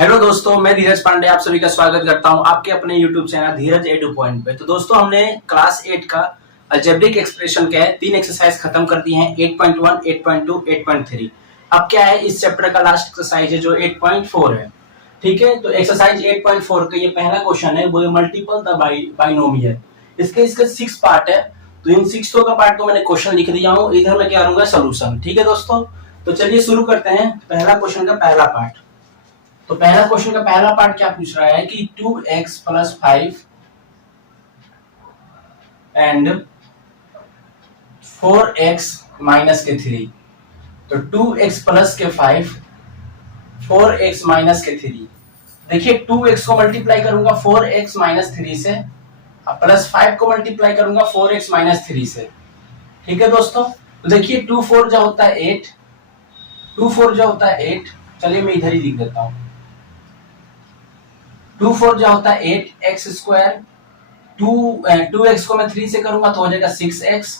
Hello दोस्तों, मैं धीरज पांडे आप सभी का स्वागत करता हूं आपके अपने YouTube चैनल धीरज एडू पॉइंट पे। तो दोस्तों, हमने क्लास 8 का अलजेब्रिक एक्सप्रेशन के 3 एक्सरसाइज खत्म कर दी हैं, 8.1, 8.2, 8.3। अब क्या है, इस चैप्टर का लास्ट एक्सरसाइज है जो 8.4 है। ठीक है, तो एक्सरसाइज 8.4 का ये पहला क्वेश्चन है, वो मल्टीपल द बाइनोमियल। इसके 6 पार्ट है, तो इन 6 का पार्ट को मैंने क्वेश्चन लिख दिया हूँ, इधर मैं क्या करूंगा सोल्यूशन। ठीक है दोस्तों, तो चलिए शुरू करते हैं पहला क्वेश्चन का पहला पार्ट। तो पहला क्वेश्चन का पहला पार्ट क्या पूछ रहा है कि 2x plus 5 and 4x minus के 3। तो 2x प्लस के 5, 4x माइनस के 3। देखिए 2x को मल्टीप्लाई करूंगा 4x माइनस 3 से, प्लस 5 को मल्टीप्लाई करूंगा 4x माइनस 3 से। ठीक है दोस्तों, तो देखिए 2 4 जो होता है 8, 2 4 जो होता है 8। चलिए मैं इधर ही लिख देता हूं, 2 4 जो होता है 8x स्क्वायर, 2x को मैं 3 से करूंगा तो हो जाएगा 6x,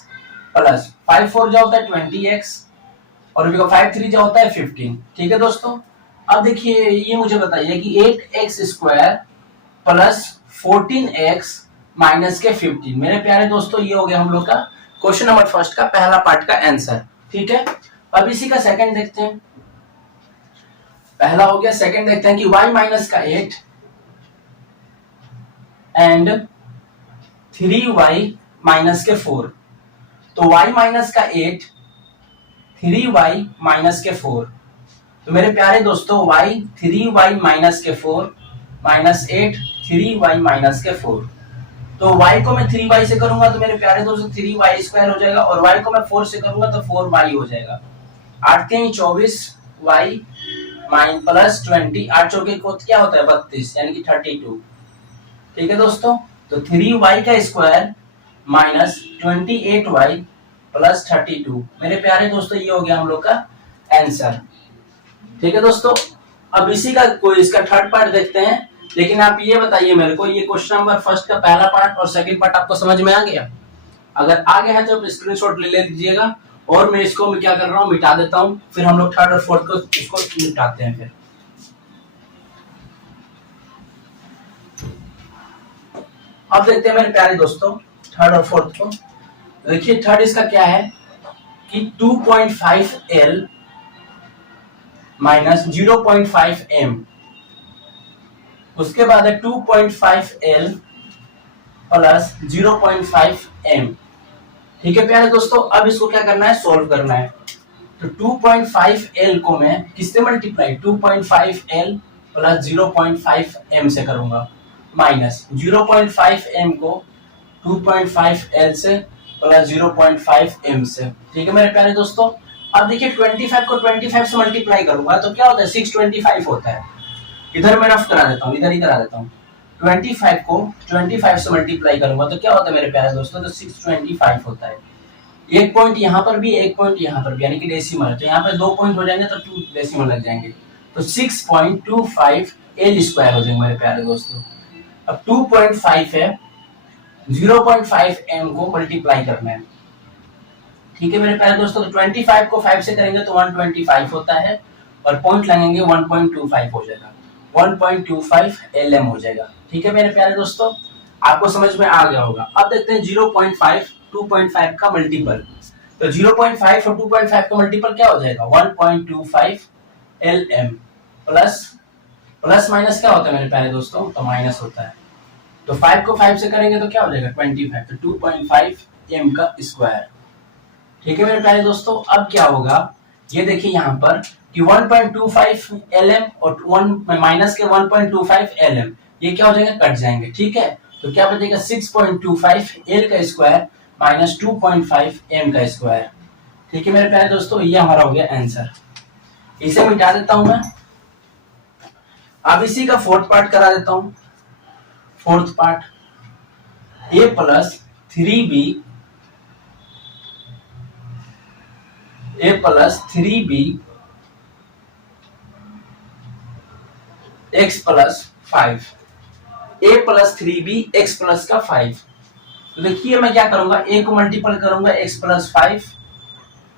प्लस 5 4 जो होता है 20x, और 5 3 जो होता है 15। ठीक है दोस्तों, अब देखिए ये मुझे बताइए कि 8x square plus 14x minus के 15। मेरे प्यारे दोस्तों, ये हो गया हम लोग का क्वेश्चन नंबर फर्स्ट का पहला पार्ट का आंसर। ठीक है, अब इसी का सेकंड देखते हैं। पहला हो गया, सेकंड देखते हैं कि y माइनस का 8 एंड 3y माइनस के 4। तो y माइनस का 8, 3y माइनस के 4। तो मेरे प्यारे दोस्तों, y 3y माइनस के 4 माइनस 8, 3y माइनस के 4। तो y को मैं 3y से करूंगा तो मेरे प्यारे दोस्तों 3y स्क्वायर हो जाएगा, और y को मैं 4 से करूंगा तो 4y हो जाएगा। 8 3 24y माइन प्लस 20, 8 चौके को क्या होता है 32, यानी कि 32। ठीक है दोस्तों, तो 3y का स्क्वायर माइनस 28y प्लस 32। मेरे प्यारे दोस्तों, ये हो गया हम लोग का आंसर। ठीक है दोस्तों, अब इसी का कोई इसका थर्ड पार्ट देखते हैं। लेकिन आप ये बताइए मेरे को, ये क्वेश्चन नंबर फर्स्ट का पहला पार्ट और सेकंड पार्ट आपको समझ में आ गया? अगर आ गया है तो स्क्रीनशॉट ले लीजिएगा, और मैं इसको क्या कर रहा हूँ, मिटा देता हूँ, फिर हम लोग थर्ड और फोर्थ को इसको निपटाते हैं। फिर अब देखते हैं मेरे प्यारे दोस्तों थर्ड और फोर्थ को। देखिए थर्ड इसका क्या है कि 2.5L माइनस 0.5M, उसके बाद है 2.5L प्लस 0.5M। ठीक है प्यारे दोस्तों, अब इसको क्या करना है, सोल्व करना है। तो 2.5L को मैं किससे मल्टीप्लाई, 2.5L प्लस 0.5M से करूंगा, माइनस 0.5M को 2.5L से प्लस 0.5M से। ठीक है मेरे प्यारे दोस्तों, अब देखिए 25 को 25 से मल्टीप्लाई करूंगा तो क्या होता है, 625 होता है। इधर मैं रफ करा देता हूँ, इधर ही करा देता हूँ। 25 को 25 से मल्टीप्लाई करूंगा तो क्या होता है मेरे प्यारे दोस्तों, तो 625 होता है। एक पॉइंट यहाँ पर भी, एक पॉइंट यहाँ पर भी, यानी कि डेसिमल। तो यहाँ पे 2 पॉइंट हो जाएंगे तो 2 डेसिमल लग जाएंगे, तो 6.25 L स्क्वायर हो जाएंगे मेरे प्यारे दोस्तों। अब 2.5 है, 0.5M को मल्टीप्लाई करना है। ठीक है मेरे प्यारे दोस्तों, तो 25 को 5 से करेंगे तो 125 होता है, और पॉइंट लगेंगे 1.25 हो जाएगा, 1.25 LM हो जाएगा। ठीक है मेरे प्यारे दोस्तों, आपको समझ में आ गया होगा। अब देखते हैं 0.5 2.5 का मल्टीपल। तो 0.5 और 2.5 का मल्टीपल क्या हो जाएगा, 1.25 LM। प्लस माइनस क्या होता है मेरे प्यारे दोस्तों, तो माइनस होता है। तो 5 को 5 से करेंगे तो क्या हो जाएगा 25, तो 2.5M का स्क्वायर। ठीक है मेरे प्यारे दोस्तों, अब क्या होगा, ये देखिए यहाँ पर कि 1.25 LM और 1 माइनस के 1.25 LM, ये क्या हो जाएंगे, कट जाएंगे। ठीक है, तो क्या बचेगा 6.25 L का स्क्वायर माइनस 2.5 M का स्क्वायर। ठीक है मेरे प्यारे दोस्तों, ये हमारा हो गया आंसर। इसे मिटा देता हूं मैं। अब इसी का फोर्थ पार्ट करा देता हूं। Fourth part, A plus 3B, A plus 3B x plus 5, A plus 3B x plus का 5। तो देखिए मैं क्या करूंगा, A को मल्टीपल करूंगा x प्लस 5,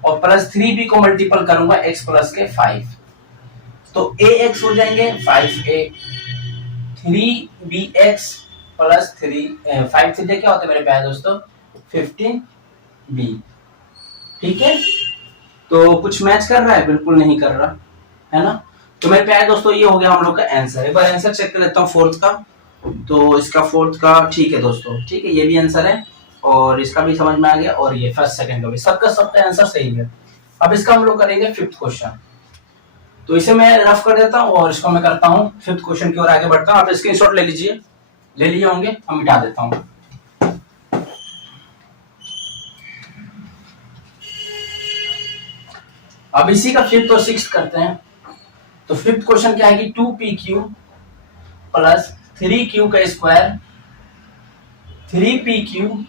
और प्लस 3B को मल्टीपल करूंगा x प्लस के 5। तो ax हो जाएंगे 5a, 3bx प्लस 5 से क्या होता है मेरे प्यारे दोस्तों 15b। ठीक है, तो कुछ मैच कर रहा है? बिल्कुल नहीं कर रहा है ना। तो मेरे प्यारे दोस्तों ये हो गया हम लोग का आंसर। एक बार आंसर चेक कर लेता हूँ फोर्थ का। तो इसका फोर्थ का ठीक है दोस्तों, ठीक है, ये भी आंसर है और इसका भी समझ में आ गया और ये फर्स्ट सेकंड का भी, सबका आंसर सही है। अब इसका हम लोग करेंगे फिफ्थ क्वेश्चन। तो इसे मैं रफ कर देता हूँ और इसको मैं करता हूँ फिफ्थ क्वेश्चन की ओर आगे बढ़ता हूँ। आप स्क्रीनशॉट ले लीजिए, ले लिए होंगे, हम मिटा देता हूँ। अब इसी का फिफ्थ और सिक्स्थ करते हैं। तो फिफ्थ क्वेश्चन क्या है कि 2pq प्लस 3q का स्क्वायर 3pq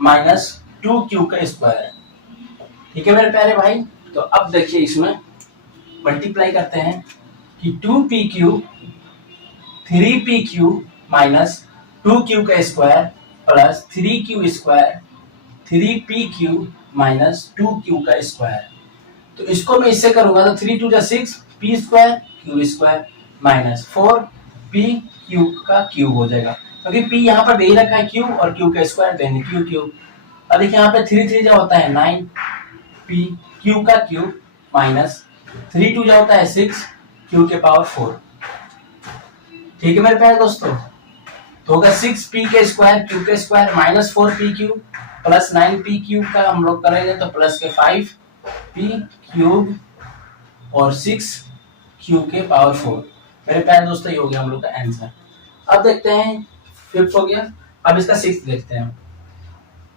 माइनस 2q का स्क्वायर। ठीक है मेरे प्यारे भाई, तो अब देखिए इसमें मल्टीप्लाई करते हैं कि 2pq 3pq माइनस 2q का square plus 3q square 3pq minus 2q का स्क्वायर। तो इसको मैं इससे करूंगा तो 3 2 जा 6 p square q square minus 4 p q का क्यूब हो जाएगा, क्योंकि p यहाँ पर दे ही रखा है q और q का स्क्वायर देने q क्यूब। अब देखिए यहाँ पे 3 3 जो होता है 9 p q का क्यूब माइनस 3 2 जो होता है 6 q के पावर 4। ठीक है मेरे प्यारे दोस्तों, तो होगा 6p के स्क्वायर q के square minus 4p cube plus 9p cube का हम लोग करेंगे तो प्लस के 5p क्यूब और 6q के पावर 4। मेरे प्यारे दोस्तों ये हो गया हम लोग का आंसर। अब देखते हैं फिफ्थ हो गया, अब इसका सिक्स्थ देखते हैं।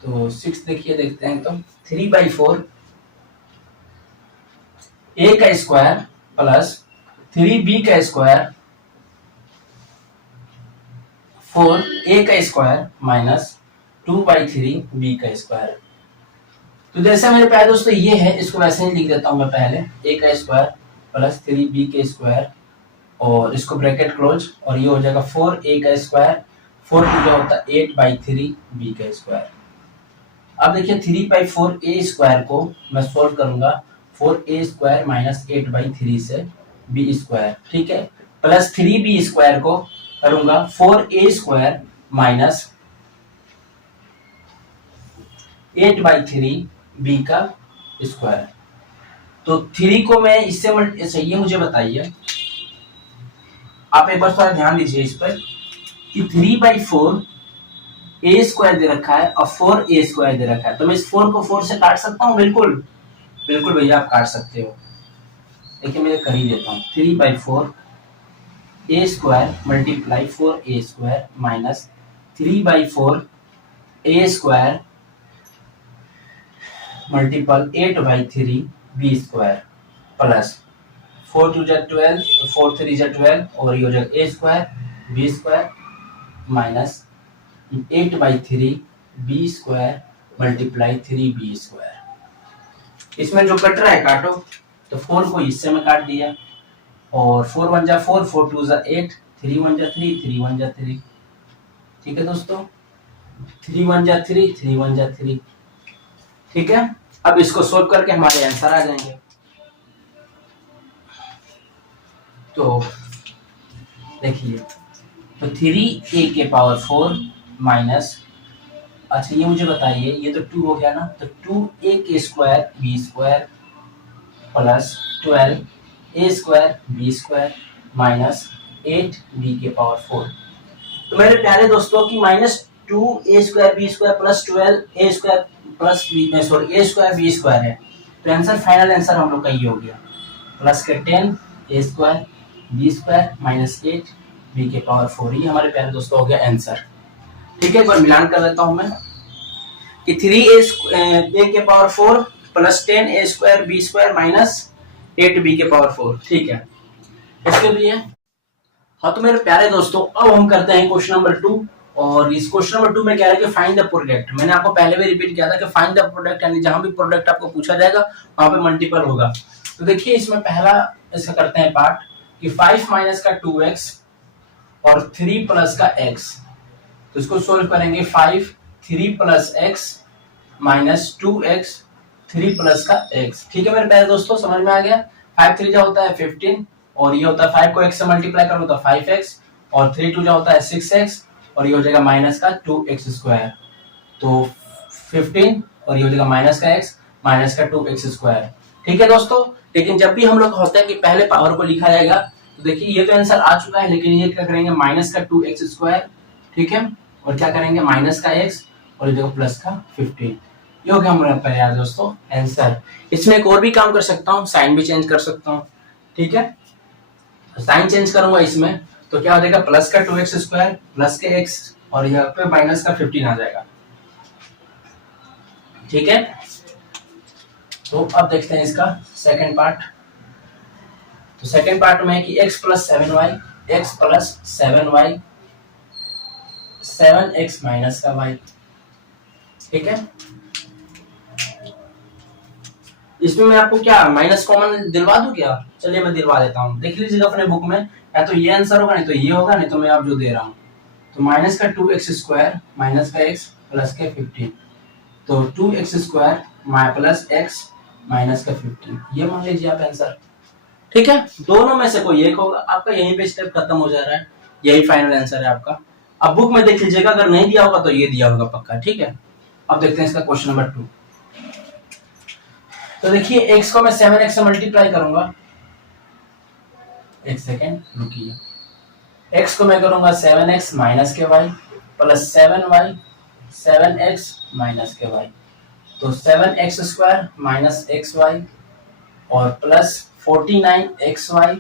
तो सिक्स्थ देखिए, देखते हैं तो 3/4 a का स्क्वायर प्लस 3b का स्क्वायर 4a का स्क्वायर माइनस 2/3 b का स्क्वायर। तो जैसे मेरे प्यारे दोस्तों ये है, इसको वैसे ही लिख देता हूं मैं पहले, a का स्क्वायर प्लस 3b के स्क्वायर और इसको ब्रैकेट क्लोज और ये हो जाएगा 4a का स्क्वायर 4 जो होता है 8/3 b का स्क्वायर। अब देखिए 3/4 a स्क्वायर को मैं सोल्व करूंगा 4a स्क्वायर माइनस 8/3 से b स्क्वायर। ठीक है, प्लस 3b स्क्वायर को करूंगा 4a स्क्वायर माइनस 8/3 b का स्क्वायर। तो 3 को मैं इससे ये मुझे बताइए, आप एक बार थोड़ा ध्यान दीजिए इस पर कि 3/4 a स्क्वायर दे रखा है और 4a स्क्वायर दे रखा है, तो मैं इस 4 को 4 से काट सकता हूँ? बिल्कुल बिल्कुल भैया आप काट सकते हो। देखिए मैं कर ही देता हूँ 3/4 a square multiply 4a square minus 3/4 a square multiple 8/3 b square plus 4 2 जा 12 4 3 जा 12 और ये हो जाएगा a square b square minus 8/3 b square multiply 3b square. इसमें जो कट रहा है काटो, तो 4 को इससे में काट दिया और 4 1 जा 4 4 2 जा 8 3 1 जा 3 3 1 जा 3। ठीक है दोस्तों, 3 1 जा 3 3 1 जा 3। ठीक है, अब इसको सोल्व करके हमारे आंसर आ जाएंगे। तो देखिए, तो 3a के पावर 4 माइनस, अच्छा ये मुझे बताइए, ये तो 2 हो गया ना, तो 2a के square b square plus 12a square b square minus 8b के पावर 4। तो मेरे प्यारे दोस्तों की minus 2a square b square plus 12a square plus b sorry a square b square है, तो आंसर फाइनल आंसर हम लोग का ये हो गया प्लस के 10a square b square minus 8b के पावर 4। ये हमारे प्यारे दोस्तों हो गया आंसर। ठीक है, एक बार मिलान कर लेता हूं मैं कि 3a के power 4 plus 10a square b square minus 8b के पावर 4। ठीक है, इसके लिए हाँ। तो मेरे प्यारे दोस्तों अब हम करते हैं क्वेश्चन नंबर 2 और इस क्वेश्चन नंबर 2 में क्या है कि फाइंड द प्रोडक्ट। मैंने आपको पहले भी रिपीट किया था कि फाइंड द प्रोडक्ट, यानी जहां भी प्रोडक्ट आपको पूछा जाएगा वहां पे मल्टीपल होगा। तो देखिए इसमें पहला इसका करते हैं पार्ट कि 5 माइनस का 2x और 3 प्लस का x। तो इसको सोल्व करेंगे 5 3 plus x minus 2x 3 plus का x। ठीक है मेरे प्यारे दोस्तों, समझ में आ गया। 5 3 जा होता है 15 और ये होता है 5 को x से मल्टीप्लाई करो तो 5x, और 3 2 जो होता है 6x, और ये हो जाएगा माइनस का 2x स्क्वायर, तो 15, और ये हो जाएगा माइनस का x माइनस का 2x स्क्वायर। ठीक है दोस्तों, लेकिन जब भी हम लोग होता है कि पहले पावर को लिखा जाएगा, तो देखिए ये तो आंसर आ चुका है, लेकिन ये क्या करेंगे माइनस का 2x स्क्वायर, ठीक है, और क्या करेंगे माइनस का x, और ये देखो प्लस का 15। ये हो गया हमारा यार दोस्तों आंसर। इसमें एक और भी काम कर सकता हूँ, साइन भी चेंज कर सकता हूँ, ठीक है, साइन चेंज करूंगा इसमें तो क्या हो जाएगा प्लस का 2x स्क्वायर प्लस के x, और यहाँ पे माइनस का 15 आ जाएगा। ठीक है, तो अब देखते हैं इसका सेकंड पार्ट। तो सेकंड पार्ट में है कि x plus 7y, x plus 7y 7x minus का y। ठीक है, इसमें मैं आपको क्या माइनस कॉमन दिलवा दूं क्या? चलिए मैं दिलवा देता हूँ, देख लीजिएगा अपने बुक में, या तो ये आंसर होगा नहीं तो ये होगा, नहीं तो मैं आप जो दे रहा हूँ। तो माइनस का 2x स्क्वायर माइनस का x प्लस के 15, तो 2x square plus x minus का 15, ये मान लीजिए आप आंसर। ठीक है, दोनों में से कोई एक होगा, आपका यहीं पे स्टेप खत्म हो जा रहा है, यही फाइनल आंसर है आपका। अब बुक में देख लीजिएगा, अगर नहीं दिया होगा तो ये दिया होगा पक्का। ठीक है, अब देखते हैं इसका क्वेश्चन नंबर 2। तो देखिए x को मैं 7x से मल्टीप्लाई करूंगा, एक सेकेंड रुकिए, x को मैं करूंगा 7x माइनस के y plus 7y 7x minus के y, तो 7x स्क्वायर माइनस xy और प्लस 49xy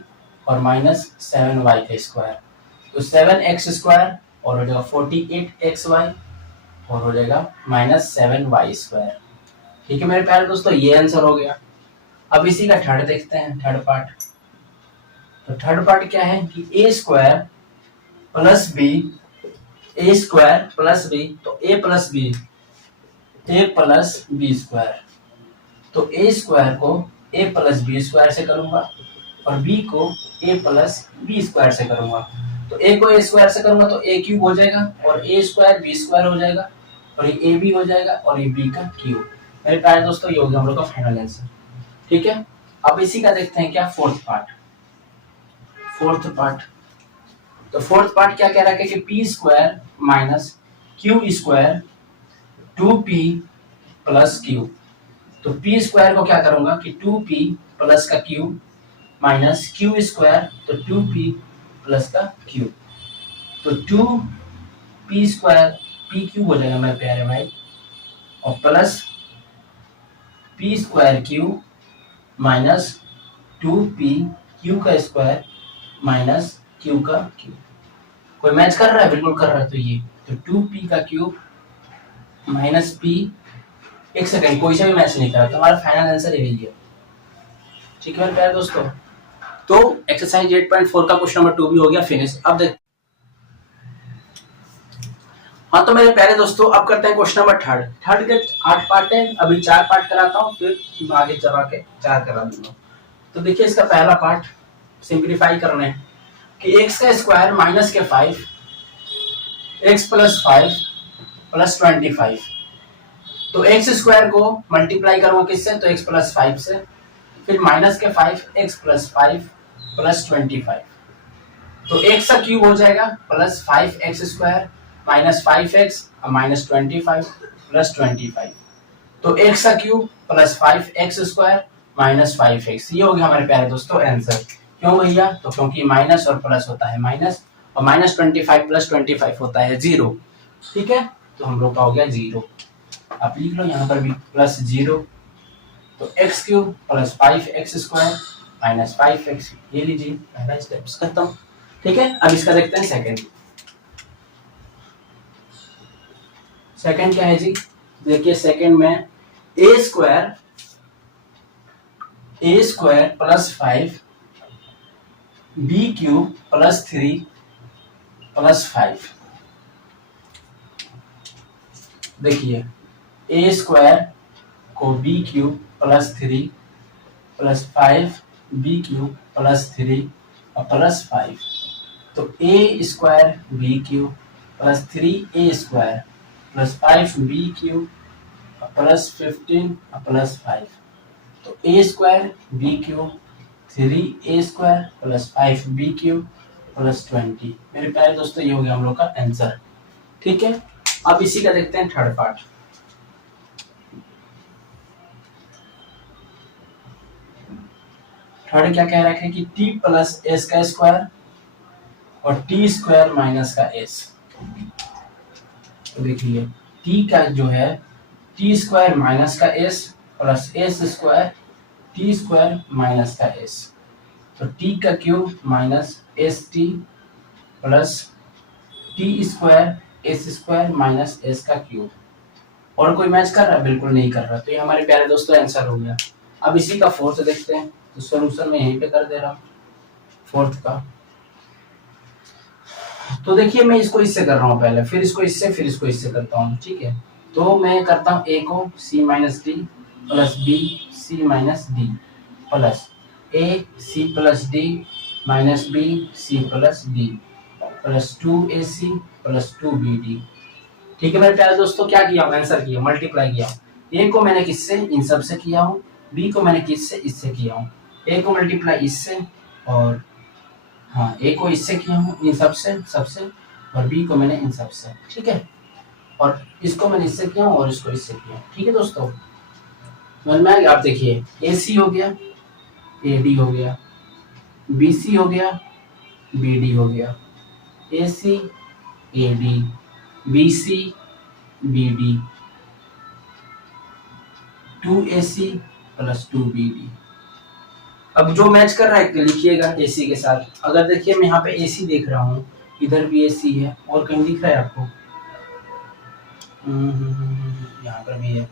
और माइनस 7y का स्क्वायर, तो 7x स्क्वायर और हो जाएगा 48xy और हो जाएगा माइनस 7y स्क्वायर। ठीक है मेरे प्यारे दोस्तों, ये आंसर हो गया। अब इसी का थर्ड देखते हैं, थर्ड पार्ट। तो थर्ड पार्ट क्या है कि a square plus B, A square plus B, तो a प्लस बी स्क्वायर, तो a स्क्वायर को a प्लस बी स्क्वायर से करूंगा और b को a प्लस बी स्क्वायर से करूंगा। तो a को a स्क्वायर से करूंगा तो a क्यूब हो जाएगा और a स्क्वायर b स्क्वायर हो जाएगा और ये a b हो जाएगा और ये b का क्यूब। मेरे प्यारे दोस्तों ये हो गया हम लोग का फाइनल आंसर। ठीक है, अब इसी का देखते हैं क्या फोर्थ पार्ट। तो फोर्थ पार्ट क्या कह रहा है कि P square minus Q square 2p plus Q. तो पी स्क्वायर को क्या करूंगा कि 2p प्लस का क्यू माइनस क्यू स्क्वायर, तो 2p प्लस का क्यू, तो 2p स्क्वायर p क्यूब हो जाएगा मेरे प्यारे भाई, और plus p square Q minus 2p Q का स्क्वायर माइनस क्यू का क्यूब। कोई मैच कर रहा है? बिल्कुल कर रहा है। तो ये तो 2p का क्यूब माइनस p, एक सेकंड कोई सा भी मैच नहीं कर रहा, तो हमारा फाइनल आंसर यही है। ठीक है मेरे प्यारे दोस्तों, तो एक्सरसाइज 8.4 का क्वेश्चन नंबर 2 भी हो गया फिनिश। अब देख, हाँ तो मेरे प्यारे दोस्तों अब करते हैं क्वेश्चन नंबर थर्ड के 8 पार्ट है, अभी 4 पार्ट कराता हूँ, फिर आगे चला के 4 करा दूंगा। तो देखिए इसका पहला पार्ट सिंप्लीफाई करना है कि x का स्क्वायर माइनस के 5 x प्लस 5 प्लस 25, तो x स्क्वायर को मल्टीप्लाई करूंगा किससे, तो x प्लस 5 से, फिर माइनस के 5 x प्लस 5 प्लस 25, तो x का क्यूब हो जाएगा plus 5x square minus 5x और माइनस 25 प्लस 25, तो x का cube plus 5x square minus 5x। ये हो गया हमारे प्यारे दोस्तों आंसर। क्यों भैया? तो क्योंकि माइनस और प्लस होता है माइनस, और माइनस 25 प्लस 25 होता है 0। ठीक है, तो हम लोग का हो गया 0। आप लिख लो यहाँ पर भी प्लस 0, तो x cube plus 5x square minus 5x। ये लीजिए पहला स्टेप खत्म। ठीक है, अब इसका देखते हैं सेकंड। सेकंड क्या है जी? देखिए सेकंड में a square plus 5 b cube plus 3 plus 5। देखिए a स्क्वायर को b cube plus 3 plus 5 b cube plus 3 और प्लस 5, तो a square b cube plus 3a square plus 5b cube plus 15 plus 5, तो a square b cube 3a² plus 5b³ plus 20। मेरे प्यारे दोस्तों ये हो गया हम लोग का आंसर। ठीक है, अब इसी का देखते हैं थर्ड पार्ट। थर्ड क्या कह रखा है कि t प्लस एस का स्क्वायर और t स्क्वायर माइनस का s। तो देखिए t का जो है t स्क्वायर माइनस का s plus s square t square minus का s। तो t का cube minus S T plus T square S square minus S का क्यूब। और कोई मैच कर रहा है? बिल्कुल नहीं कर रहा। तो ये हमारे प्यारे दोस्तों आंसर हो गया। अब इसी का फोर्थ देखते हैं। तो सॉल्यूशन में यहीं पे कर दे रहा हूँ फोर्थ का। तो देखिए मैं इसको इससे कर रहा हूँ पहले, फिर इसको इससे, फिर इसको इससे करता हूँ। ठीक है, तो मैं करता हूँ ए को C minus D plus B C minus D plus A C plus D minus B C plus D plus 2ac plus 2bd। ठीक है मेरे प्यारे दोस्तों, क्या किया आंसर किया, मल्टीप्लाई किया। ए को मैंने किससे, इन सब से किया हूँ। बी को मैंने किससे, इससे किया हूँ। ए को मल्टीप्लाई इससे, और हाँ ए को इससे किया हूँ, इन सबसे सबसे, और बी को मैंने इन सबसे। ठीक है, और इसको मैंने इससे किया हूँ और इसको इससे किया। ठीक है दोस्तों, समझ में आ गया। आप देखिए ए सी हो गया, ए डी हो गया, बी सी हो गया, बी डी हो गया, A C A D B C B D 2ac plus 2bd। अब जो मैच कर रहा है लिखिएगा ac के साथ। अगर देखिए मैं यहाँ पे ac देख रहा हूँ, इधर भी ac है, और कहीं दिख रहा है आपको? यहाँ पर भी है।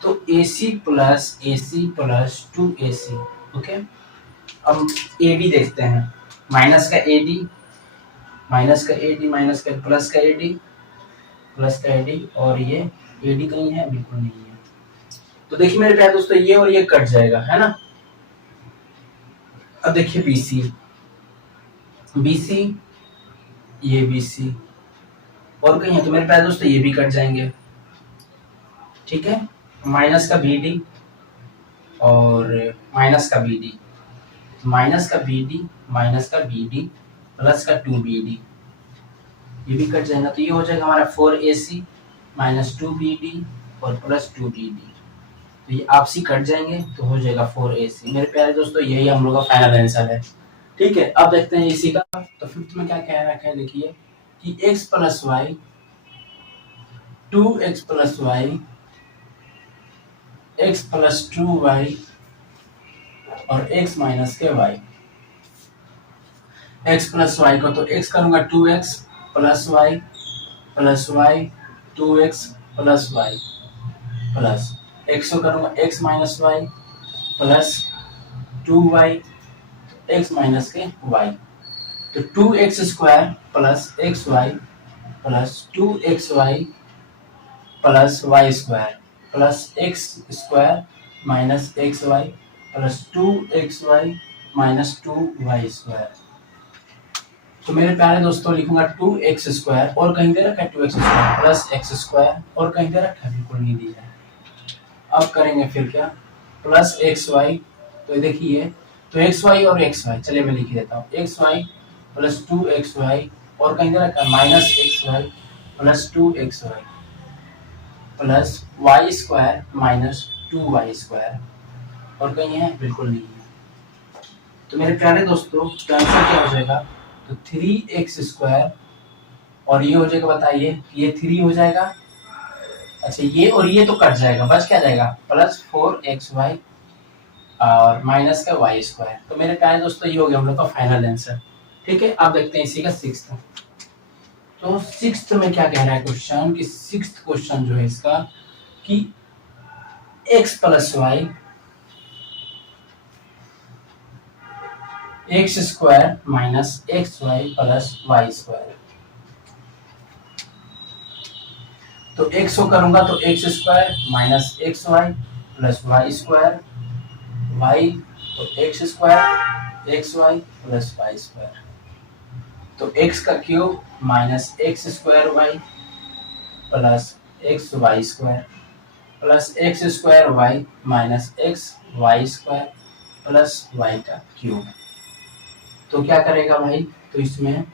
तो ac प्लस 2ac। ओके, अब ad देखते हैं। माइनस का ad, माइनस का ad, माइनस का प्लस का ad, प्लस का ad, और ये ad कहीं है? बिल्कुल नहीं है। तो देखिए मेरे प्यारे दोस्तों ये और ये कट जाएगा, है ना। अब देखिए BC, BC, ये BC, और कहीं है तो मेरे प्यारे दोस्तों ये भी कट जाएंगे। ठीक है, माइनस का BD और माइनस का BD, माइनस का BD, माइनस का BD प्लस का 2BD, ये भी कट जाएगा। तो ये हो जाएगा हमारा 4AC माइनस 2BD और प्लस 2BD। तो ये आपसी कट जाएंगे तो हो जाएगा 4ac। मेरे प्यारे दोस्तों यही हम लोग का फाइनल आंसर है। ठीक है, अब देखते हैं इसी का। तो फिफ्थ में क्या कह रखा है, देखिए कि x plus Y 2x plus Y x प्लस 2y और x माइनस के y। x प्लस वाई को तो x करूंगा 2x plus Y plus Y 2x plus Y plus x को करूंगा x minus Y plus 2y x minus के y। तो 2x square plus xy plus 2xy plus y square plus x square minus xy plus 2xy minus 2y square. तो मेरे प्यारे दोस्तों लिखूंगा 2x square, और कहीं दे रखा है 2x square plus x square, और कहीं दे रखा है? बिल्कुल नहीं दिया है। अब करेंगे फिर क्या, प्लस xy। तो देखिए तो xy और xy, चलिए मैं लिख देता हूँ, xy प्लस 2xy, और कहीं दे रखा है minus xy plus 2xy plus y square minus 2y square, और कहीं है? बिल्कुल नहीं है। तो मेरे प्यारे दोस्तों आंसर क्या हो जाएगा, तो 3x स्क्वायर, और ये हो जाएगा, बताइए ये 3 हो जाएगा। अच्छा ये और ये तो कट जाएगा, बस क्या जाएगा, प्लस 4xy और माइनस का y स्क्वायर। तो मेरे प्यारे दोस्तों ये हो गया हम लोग का फाइनल आंसर। ठीक है, अब देखते हैं इसी का सिक्स्थ। तो सिक्स्थ में क्या कह रहा है क्वेश्चन, कि सिक्स्थ क्वेश्चन जो है इसका कि x plus Y X square minus X Y plus Y square. तो x को करूंगा तो X square minus X Y plus Y square, y तो X square X Y plus Y square. तो x का cube minus X square Y plus X Y square plus X square Y minus X Y square plus Y का cube. तो क्या करेगा भाई, तो इसमें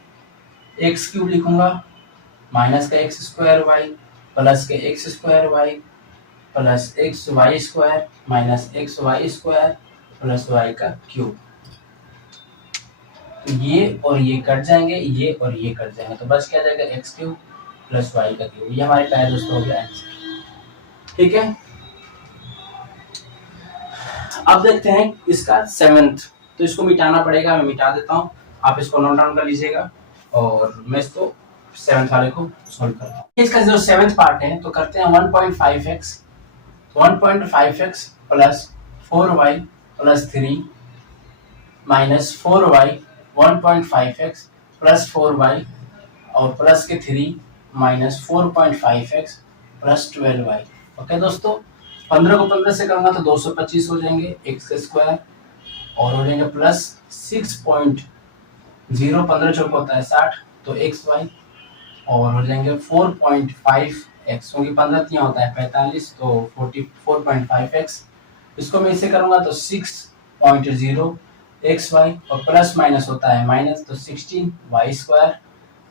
एक्स क्यूब लिखूंगा माइनस का एक्स स्क्वायर वाई प्लस के X square Y plus X Y square minus X Y square plus Y का क्यूब। तो ये और ये कट जाएंगे, ये और ये कट जाएंगे, तो बस क्या जाएगा एक्स क्यूब प्लस वाई का क्यूब। ये हमारे प्यारे दोस्तों हो गया आंसर। ठीक है, अब देखते हैं इसका सेवेंथ। तो इसको मिटाना पड़ेगा, मैं मिटा देता हूँ, आप इसको नोट डाउन कर लीजिएगा और मैं इसको सेवेंथ वाले को सोल्व करता हूँ। इसका जो सेवेंथ पार्ट है तो करते हैं 1.5x, तो 1.5x plus 4y plus 3 minus 4y 1.5x plus 4y और प्लस के 3 minus 4.5x plus 12y। Okay दोस्तों, 15 को 15 से करूंगा तो 225 हो जाएंगे एक्स स्क्वायर और हो जाएंगे प्लस 6.0, 15 चौक होता है 60, तो एक्स वाई और हो जाएंगे 4.5x, क्योंकि 15 तिया होता है 45, तो 4.5x। इसको मैं इसे करूंगा तो 6.0 एक्स वाई और प्लस माइनस होता है माइनस, तो 16 वाई स्क्वायर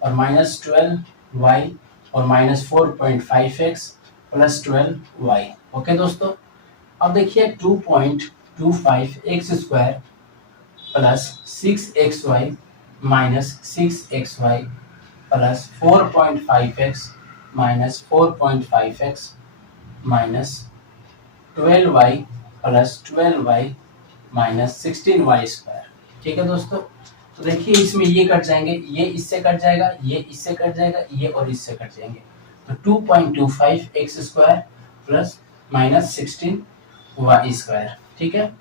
और माइनस 12 वाई और minus 4.5x plus 12 Y. Okay दोस्तों, अब देखिए 2.25 X square plus 6 XY minus 6 XY plus 4.5x minus 4.5x minus 12y plus 12y minus 16y square. ठीक है दोस्तों, तो देखिए इसमें ये कट जाएंगे, ये इससे कट जाएगा, ये इससे कट जाएगा, ये और इससे कट जाएंगे, तो 2.25 X square plus minus 16y square. ठीक है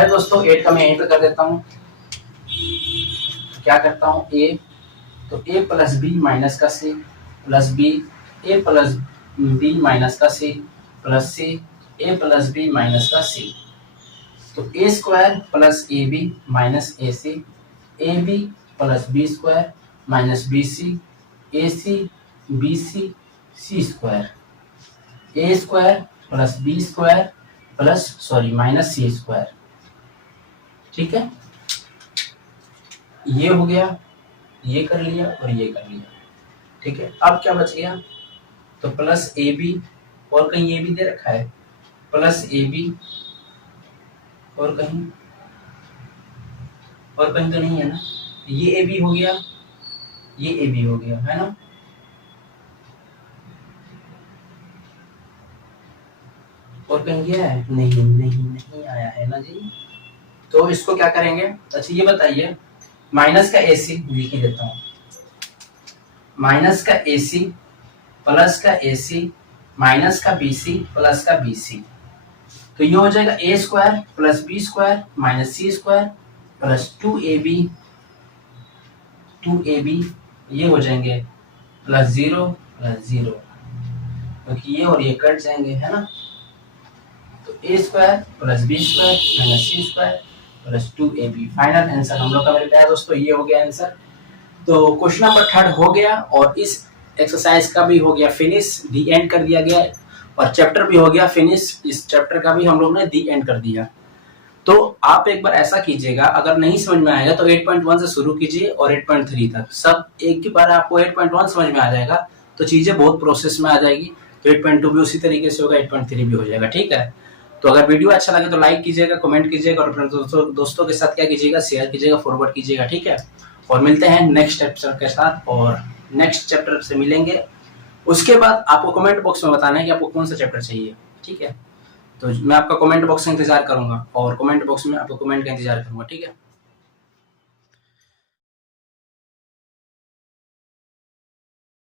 दोस्तों, 8 का मैं यहीं पे कर देता हूँ। क्या करता हूँ, a, तो a प्लस बी माइनस का C plus B, a plus B minus का C plus C, a plus B minus का सी, तो a square plus A B minus A C, A B plus B square minus B C, A C B C C square, A square plus B square plus minus C square. ठीक है, ये हो गया, ये कर लिया और ये कर लिया। ठीक है, अब क्या बच गया, तो प्लस ए बी, और कहीं ए बी दे रखा है, प्लस ए बी और कहीं तो नहीं है ना, ये ए बी हो गया, ये ए बी हो गया, है ना। और कहीं गया है, नहीं आया है ना जी। तो इसको क्या करेंगे, अच्छा ये बताइए, माइनस का ए सी लिख ही देता हूँ, माइनस का ए सी प्लस का ए सी माइनस का बी सी प्लस का बी सी, तो ये हो जाएगा A square plus B square minus C square plus 2ab, ये हो जाएंगे प्लस 0 प्लस 0, क्योंकि ये और ये कट जाएंगे, है ना। तो A square plus B square minus C square plus 2ab। Final answer हम लोग का मेरे प्यारे दोस्तों ये हो गया आंसर। तो क्वेश्चन नंबर 3 हो गया और इस एक्सरसाइज का भी हो गया फिनिश, दी एंड कर दिया गया, और चैप्टर भी हो गया फिनिश, इस चैप्टर का भी हम लोग ने दी एंड कर दिया। तो आप एक बार ऐसा कीजिएगा, अगर नहीं समझ में आएगा तो 8.1 से शुरू कीजिए और 8.3 तक सब एक ही बार आपको 8.1 समझ में आ जाएगा तो चीजें बहुत प्रोसेस में आ जाएगी। तो 8.2 भी उसी तरीके से होगा, 8.3 भी हो जाएगा। ठीक है, तो अगर वीडियो अच्छा लगे तो लाइक कीजिएगा, कमेंट कीजिएगा और अपने दोस्तों के साथ क्या कीजिएगा, शेयर कीजिएगा, फॉरवर्ड कीजिएगा। ठीक है, और मिलते हैं नेक्स्ट चैप्टर के साथ और नेक्स्ट चैप्टर से मिलेंगे। उसके बाद आपको कमेंट बॉक्स में बताना है कि आपको कौन सा चैप्टर चाहिए। ठीक है, तो मैं आपका कमेंट बॉक्स में इंतजार करूंगा और कमेंट बॉक्स में आपको कमेंट का इंतजार करूंगा। ठीक है।